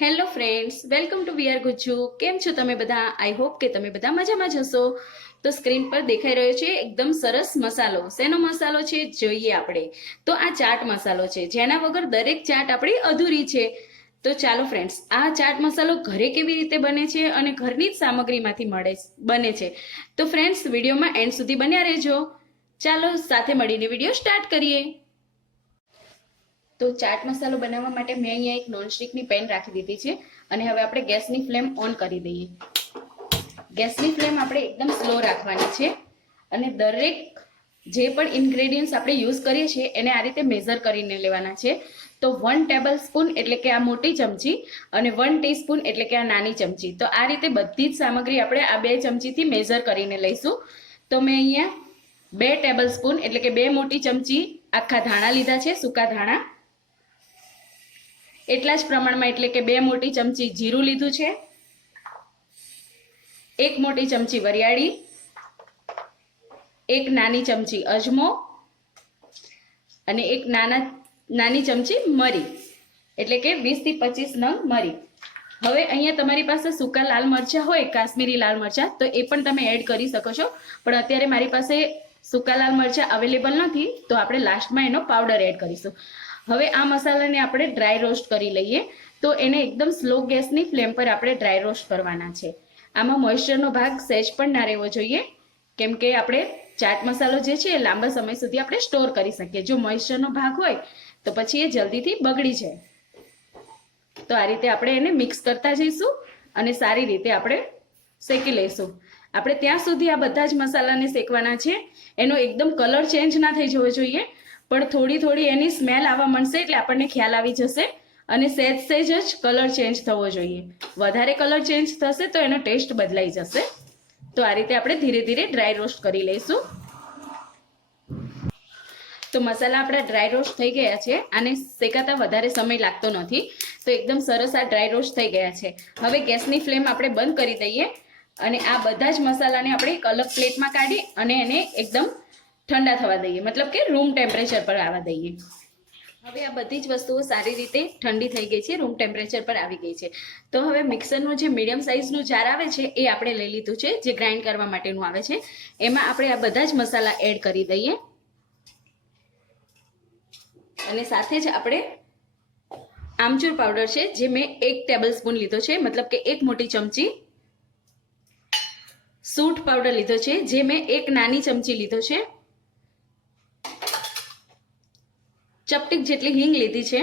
Hello friends, welcome to VR Gujju. કેમ છો તમે બધા? આઈ હોપ કે તમે બધા મજામાં જ હશો. તો સ્ક્રીન પર દેખાઈ રહ્યો છે એકદમ સરસ મસાલો. શેનો મસાલો છે જોઈએ આપણે. તો આ ચાટ મસાલો છે, જેના વગર દરેક ચાટ આપણી અધૂરી છે. તો ચાલો ફ્રેન્ડ્સ, આ ચાટ મસાલો ઘરે કેવી રીતે બને છે અને ઘરની જ સામગ્રીમાંથી બને છે. તો ફ્રેન્ડ્સ, વિડીયોમાં એન્ડ સુધી બન્યા રહેજો. ચાલો સાથે મળીને વિડીયો સ્ટાર્ટ કરીએ. તો ચાટ મસાલો બનાવવા માટે મેં અહીંયા એક નોનસ્ટિકની પેન રાખી દીધી છે અને હવે આપણે ગેસની ફ્લેમ ઓન કરી દઈએ. ગેસની ફ્લેમ આપણે એકદમ સ્લો રાખવાની છે અને દરેક જે પણ ઇન્ગ્રેડિયન્ટ્સ આપણે યુઝ કરીએ છીએ એને આ રીતે મેઝર કરીને લેવાના છે. તો 1 ટેબલ સ્પૂન એટલે કે આ મોટી ચમચી અને 1 ટીસ્પૂન એટલે કે આ નાની ચમચી. તો આ રીતે બધી જ સામગ્રી આપણે આ 2 ચમચીથી મેઝર કરીને લઈશું. તો મેં અહીંયા 2 ટેબલ સ્પૂન એટલે કે 2 મોટી ચમચી આખા ધાણા લીધા છે, સૂકા ધાણા. એટલા જ પ્રમાણમાં એટલે કે 2 મોટી ચમચી જીરું લીધું છે, 1 મોટી ચમચી વરિયાળી, 1 નાની ચમચી અજમો અને 1 નાની ચમચી મરી એટલે કે 20 થી 25 નંગ મરી. હવે અહીંયા તમારી પાસે સૂકા લાલ મરચાં હોય, કાશ્મીરી લાલ મરચાં, તો એ પણ તમે એડ કરી શકો છો. પણ અત્યારે મારી પાસે સૂકા લાલ મરચાં અવેલેબલ નથી, તો આપણે લાસ્ટમાં એનો પાવડર એડ કરીશું. હવે આ મસાલાને આપણે ડ્રાય રોસ્ટ કરી લઈએ. તો એને એકદમ સ્લો ગેસની ફ્લેમ પર આપણે ડ્રાય રોસ્ટ કરવાના છે. આમાં મોઇસ્ચરનો ભાગ સહેજ પણ ના રહેવો જોઈએ, કેમ કે આપણે ચાટ મસાલો જે છે એ લાંબા સમય સુધી આપણે સ્ટોર કરી શકીએ. જો મોઇસ્ચરનો ભાગ હોય તો પછી એ જલ્દીથી બગડી જાય. તો આ રીતે આપણે એને મિક્સ કરતા જઈશું અને સારી રીતે આપણે શેકી લઈશું. આપણે ત્યાં સુધી આ બધા જ મસાલાને શેકવાના છે. એનો એકદમ કલર ચેન્જ ના થઈ જવો જોઈએ, પણ થોડી થોડી એની સ્મેલ આવવા માંડશે એટલે આપણને ખ્યાલ આવી જશે. અને સહેજ જ કલર ચેન્જ થવો જોઈએ. વધારે કલર ચેન્જ થશે તો એનો ટેસ્ટ બદલાઈ જશે. તો આ રીતે આપણે ધીરે ધીરે ડ્રાય રોસ્ટ કરી લઈશું. તો મસાલા આપણા ડ્રાય રોસ્ટ થઈ ગયા છે. આને શેકાતા વધારે સમય લાગતો નથી. તો એકદમ સરસ આ ડ્રાય રોસ્ટ થઈ ગયા છે. હવે ગેસની ફ્લેમ આપણે બંધ કરી દઈએ અને આ બધા જ મસાલાને આપણે એક અલગ પ્લેટમાં કાઢી અને એને એકદમ ઠંડા થવા દઈએ, મતલબ કે રૂમ ટેમ્પરેચર પર આવવા દઈએ. હવે આ બધી જ વસ્તુઓ સારી રીતે ઠંડી થઈ ગઈ છે, રૂમ ટેમ્પરેચર પર આવી ગઈ છે. તો હવે મિક્સરનું જે મીડિયમ સાઇઝનું જાર આવે છે એ આપણે લઈ લીધું છે, જે ગ્રાઇન્ડ કરવા માટેનું આવે છે. એમાં આપણે આ બધા જ મસાલા એડ કરી દઈએ અને સાથે જ આપણે આમચૂર પાવડર છે, જે મેં 1 ટેબલ સ્પૂન લીધો છે, મતલબ કે 1 મોટી ચમચી. સૂંઠ પાવડર લીધો છે, જે મેં 1 નાની ચમચી લીધો છે. ચપટીક જેટલી હિંગ લીધી છે.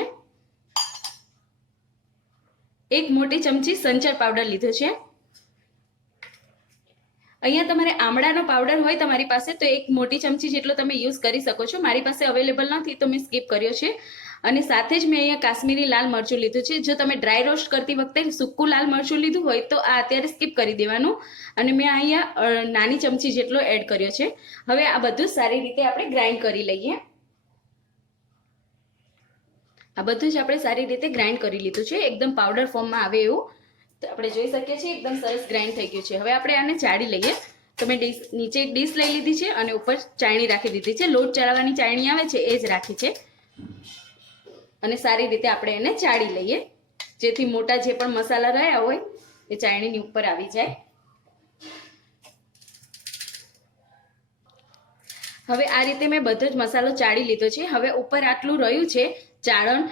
1 મોટી ચમચી સંચર પાવડર લીધો છે. અહીંયા તમારે આમળાનો પાવડર હોય તમારી પાસે તો 1 મોટી ચમચી જેટલો તમે યુઝ કરી શકો છો. મારી પાસે અવેલેબલ નથી તો મેં સ્કીપ કર્યો છે. અને સાથે જ મેં અહીંયા કાશ્મીરી લાલ મરચું લીધું છે. જો તમે ડ્રાય રોસ્ટ કરતી વખતે સૂકું લાલ મરચું લીધું હોય તો આ અત્યારે સ્કીપ કરી દેવાનું. અને મેં અહીંયા નાની ચમચી જેટલો એડ કર્યો છે. હવે આ બધું સારી રીતે આપણે ગ્રાઇન્ડ કરી લઈએ. આ બધું જ આપણે સારી રીતે ગ્રાઇન્ડ કરી લીધું છે, એકદમ પાવડર ફોર્મમાં આવે એવું. તો આપણે જોઈ શકીએ છીએ એકદમ સરસ ગ્રાઇન્ડ થઈ ગયું છે. હવે આપણે આને ચાળી લઈએ. તો મેં નીચે એક ડીશ લઈ લીધી છે અને ઉપર ચાળણી રાખી દીધી છે. લોટ ચાળવાની ચાળણી આવે છે એ જ રાખી છે. અને સારી રીતે આપણે એને ચાળી લઈએ, જેથી મોટા જે પણ મસાલા રહ્યા હોય એ ચાળણીની ઉપર આવી જાય. હવે આ રીતે મેં બધો જ મસાલો ચાળી લીધો છે. હવે ઉપર આટલું રહ્યું છે ચાળણ,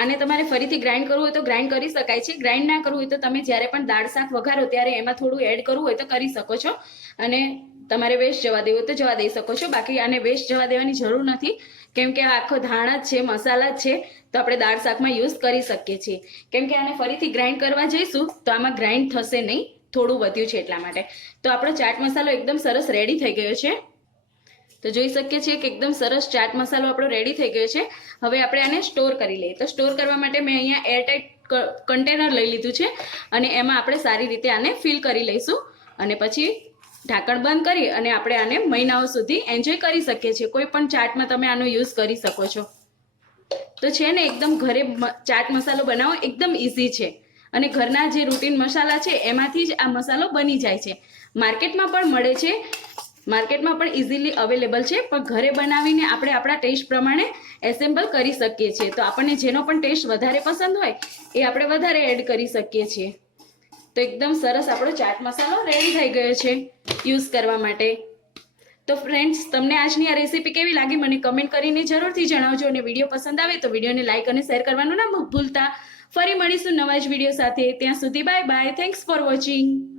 આને તમારે ફરીથી ગ્રાઇન્ડ કરવું હોય તો ગ્રાઇન્ડ કરી શકાય છે. ગ્રાઇન્ડ ના કરવું હોય તો તમે જ્યારે પણ દાળ શાક વઘારો ત્યારે એમાં થોડું એડ કરવું હોય તો કરી શકો છો. અને તમારે વેસ્ટ જવા દેવું હોય તો જવા દઈ શકો છો. બાકી આને વેસ્ટ જવા દેવાની જરૂર નથી, કેમ કે આ આખો ધાણા જ છે, મસાલા જ છે, તો આપણે દાળ શાકમાં યુઝ કરી શકીએ છીએ. કેમ કે આને ફરીથી ગ્રાઇન્ડ કરવા જઈશું તો આમાં ગ્રાઇન્ડ થશે નહીં, થોડું વધ્યું છે એટલા માટે. તો આપણો ચાટ મસાલો એકદમ સરસ રેડી થઈ ગયો છે. તો જોઈ શકીએ છીએ કે એકદમ સરસ ચાટ મસાલો આપણો રેડી થઈ ગયો છે. હવે આપણે આને સ્ટોર કરી લઈએ. તો સ્ટોર કરવા માટે મેં અહીંયા એરટાઇટ કન્ટેનર લઈ લીધું છે અને એમાં આપણે સારી રીતે આને ફિલ કરી લઈશું અને પછી ઢાંકણ બંધ કરી અને આપણે આને મહિનાઓ સુધી એન્જોય કરી શકીએ છીએ. કોઈ પણ ચાટમાં તમે આનો યુઝ કરી શકો છો. તો છે ને એકદમ ઘરે ચાટ મસાલો બનાવવો એકદમ ઇઝી છે અને ઘરના જે રૂટીન મસાલા છે એમાંથી જ આ મસાલો બની જાય છે. માર્કેટમાં પણ મળે છે, માર્કેટમાં પણ ઇઝીલી અવેલેબલ છે, પણ ઘરે બનાવીને આપણે આપણા ટેસ્ટ પ્રમાણે એસેમ્બલ કરી શકીએ છીએ. તો આપણને જેનો પણ ટેસ્ટ વધારે પસંદ હોય એ આપણે વધારે એડ કરી શકીએ છીએ. તો એકદમ સરસ આપણો ચાટ મસાલો રેડી થઈ ગયો છે યુઝ કરવા માટે. તો ફ્રેન્ડ્સ, તમને આજની આ રેસીપી કેવી લાગી મને કમેન્ટ કરીને જરૂરથી જણાવજો, અને વિડીયો પસંદ આવે તો વિડીયોને લાઇક અને શેર કરવાનું ના ભૂલતા. ફરી મળીશું નવા જ વિડીયો સાથે. ત્યાં સુધી bye bye. Thanks for watching.